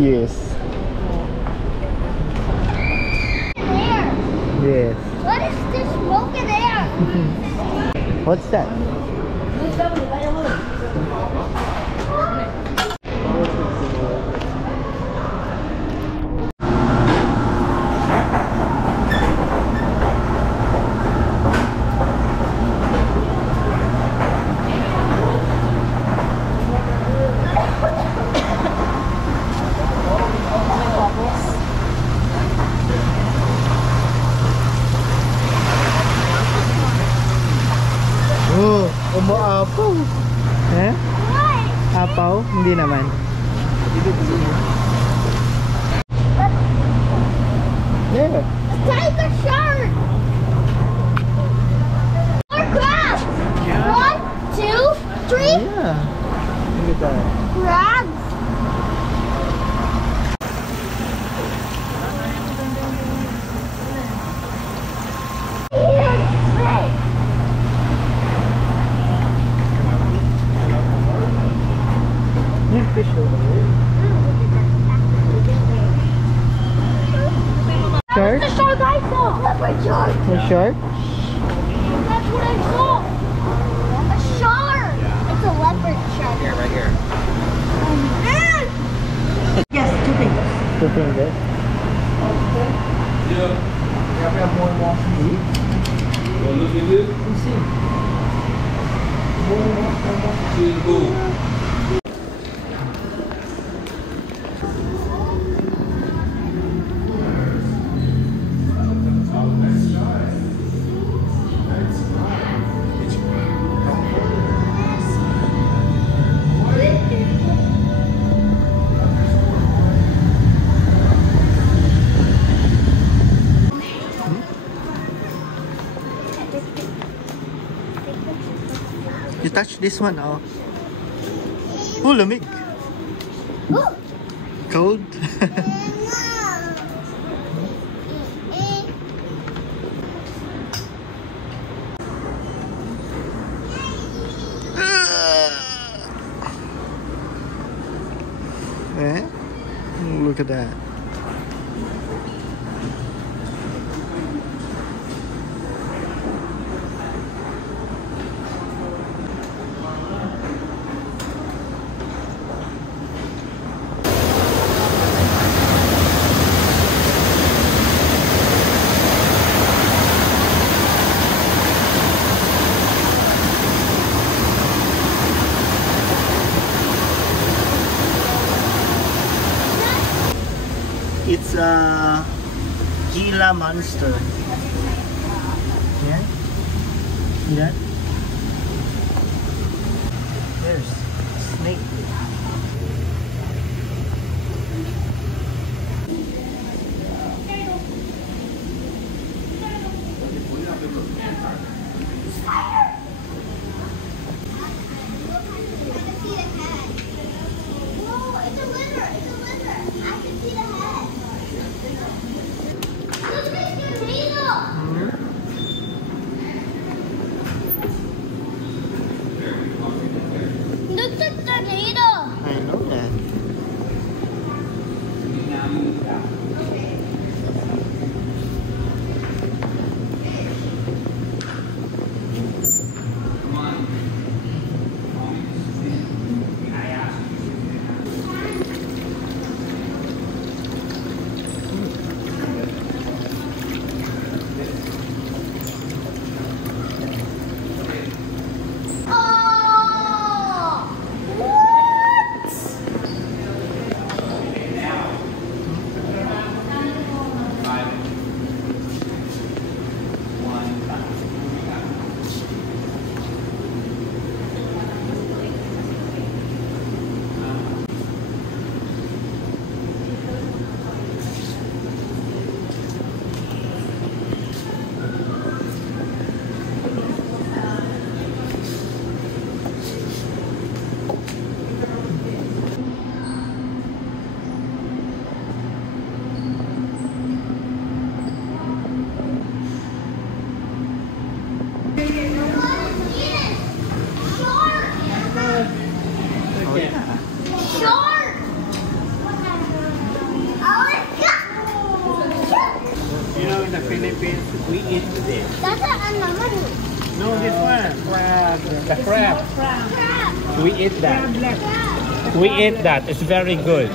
Yes. There. Yes. What is this smoke in there? What's that? Oh, umaapaw. Eh? What? Apaw? Hindi naman. There. Tiger shark. More crabs. Yeah. 1, 2, 3. Yeah. Look at that. Crabs. Yung fish over there. Shark? That's the shark I saw. Leopard shark. A shark? That's what I saw. A shark. It's a leopard shark. Here, right here. Yes, 2 fingers. 2 fingers. Yeah. Yeah, we have more walks to eat. Well, look at this. We'll see. More walks. See the gold. You touch this one, oh. Oh, lamig. Oh. Cold. Eh? Look at that. It's a Gila monster. Yeah? See that? There's a snake. Look at the tornado. The crab. Crab. We eat that. We eat that. It's very good.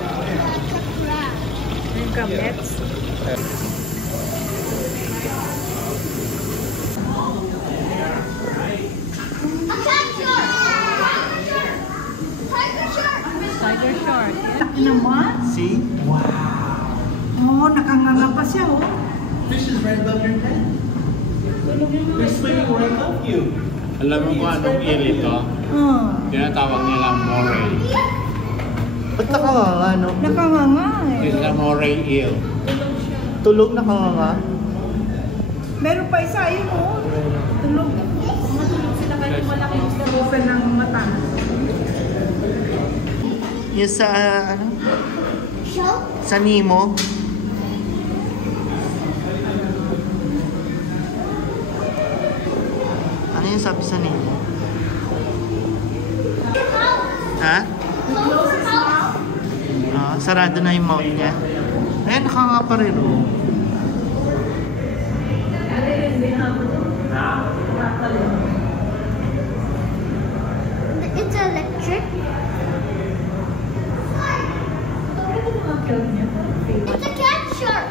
Yung cablets. A cat shark. Tiger shark. Tiger shark. Laki naman. See? Oh, nakanganga pa siya, oh. Fish is right above your head. They're swimming right above you. Alam mo kung anong eel ito? Tinatawag nila moray. Ba't nakanganga, no? Nakanganga eh. It's a moray eel. Tulog nakanganga? Meron pa isa, ayun, oh. Tulog. Open ng mata. Yung sa, ano? Shell. Sa Nemo. Ano yung sabi sa Nemo? Ha? Sarado na yung mouth niya. Ayun, nakanga pa rin, oh. It's electric. It's a cat shark.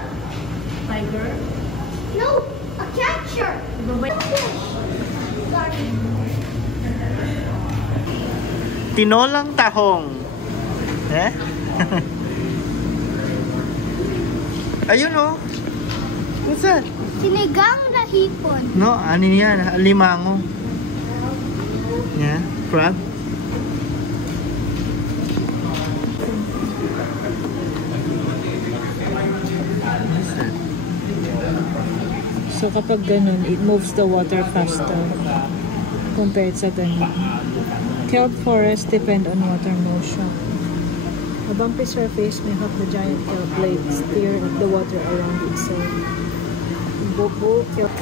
Tiger. No, a cat shark. Sorry. Tinolang tahong. Eh? Ayun, oh. What's that? Sinigang na hipon. No, ano yan? Limango. Yeah, crab. So kapag ganun, it moves the water faster compared sa ganun. Kelp forests depend on water motion. A bumpy surface may help the giant kelp blade steer the water around itself. Bobo, kelp.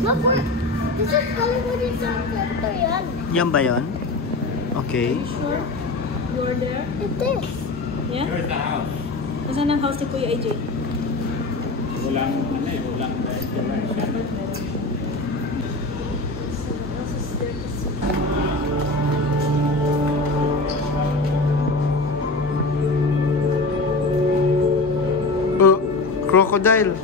Look, this is Hollywood Center yan. Yan ba yun? Okay. Sure? You're there? It is. Yeah? Here's the house. Nasaan ang house ni Kuya AJ? Walang, ano eh, walang direction. Oh, crocodile.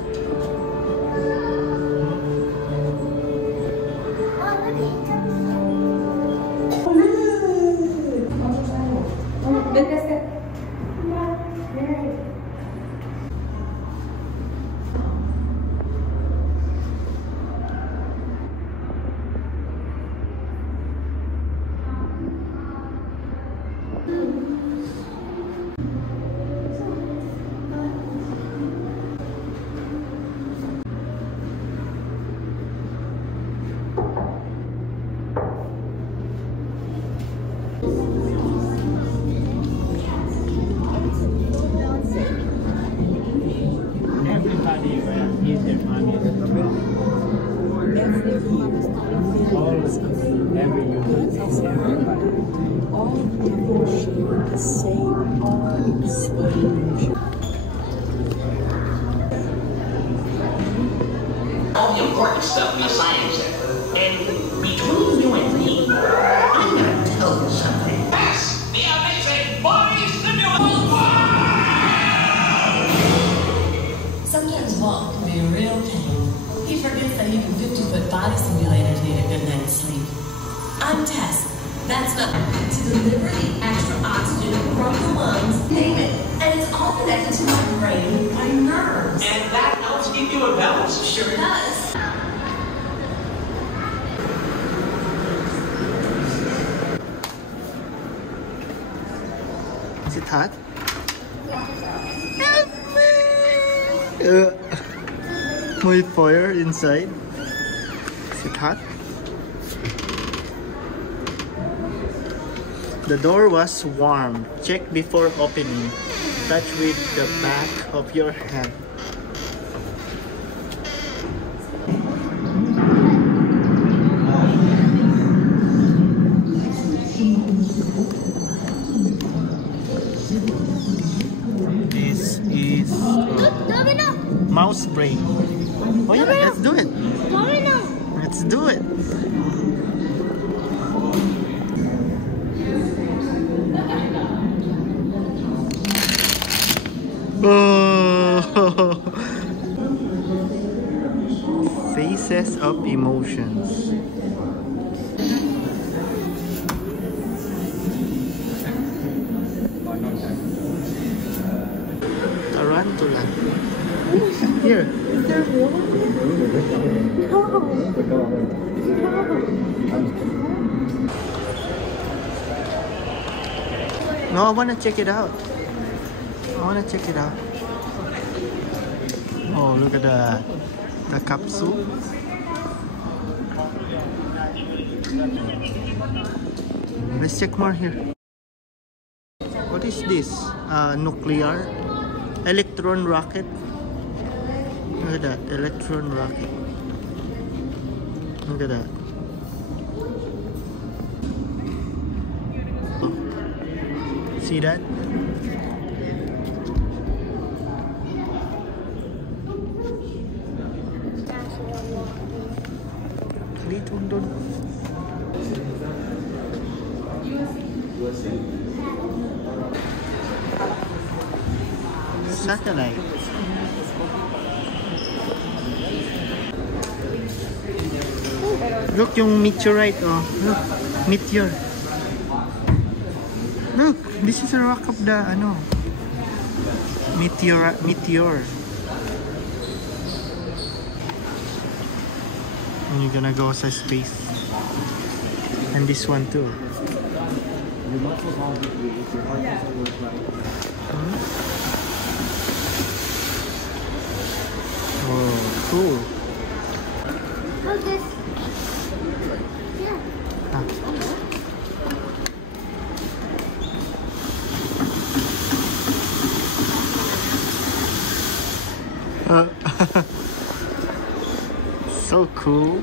Everybody will use their money. Always, every human is everybody. All people share the same arms. All the important stuff in the science center. And between you and me, I'm gonna tell you something. Yes, the amazing body stimulus. Sometimes Walt can be a real pain. He forgets that even 50-foot body simulators need a good night's sleep. I'm Tess. That's not to deliver the extra oxygen from the lungs, name it. And it's all connected to my brain by nerves. And that helps keep you in balance. Sure does. Is it hot? Help me! My fire inside. Is it hot? The door was warm. Check before opening. Touch with the back of your hand. Mouse brain. Oh yeah, let's do it. Let's do it. Oh. Faces of emotions. Tarantula. Here. No, I want to check it out. Oh, look at the capsule. Let's check more here. What is this? Nuclear electron rocket. Look at that, electron rocket. Look at that. Oh. See that? Dito, doon. Satellite. Look yung meteorite, oh. Look, meteor. Look, this is a rock of the, meteor. And you're gonna go sa space. And this one too. Oh, cool. Look this. Yeah. So cool.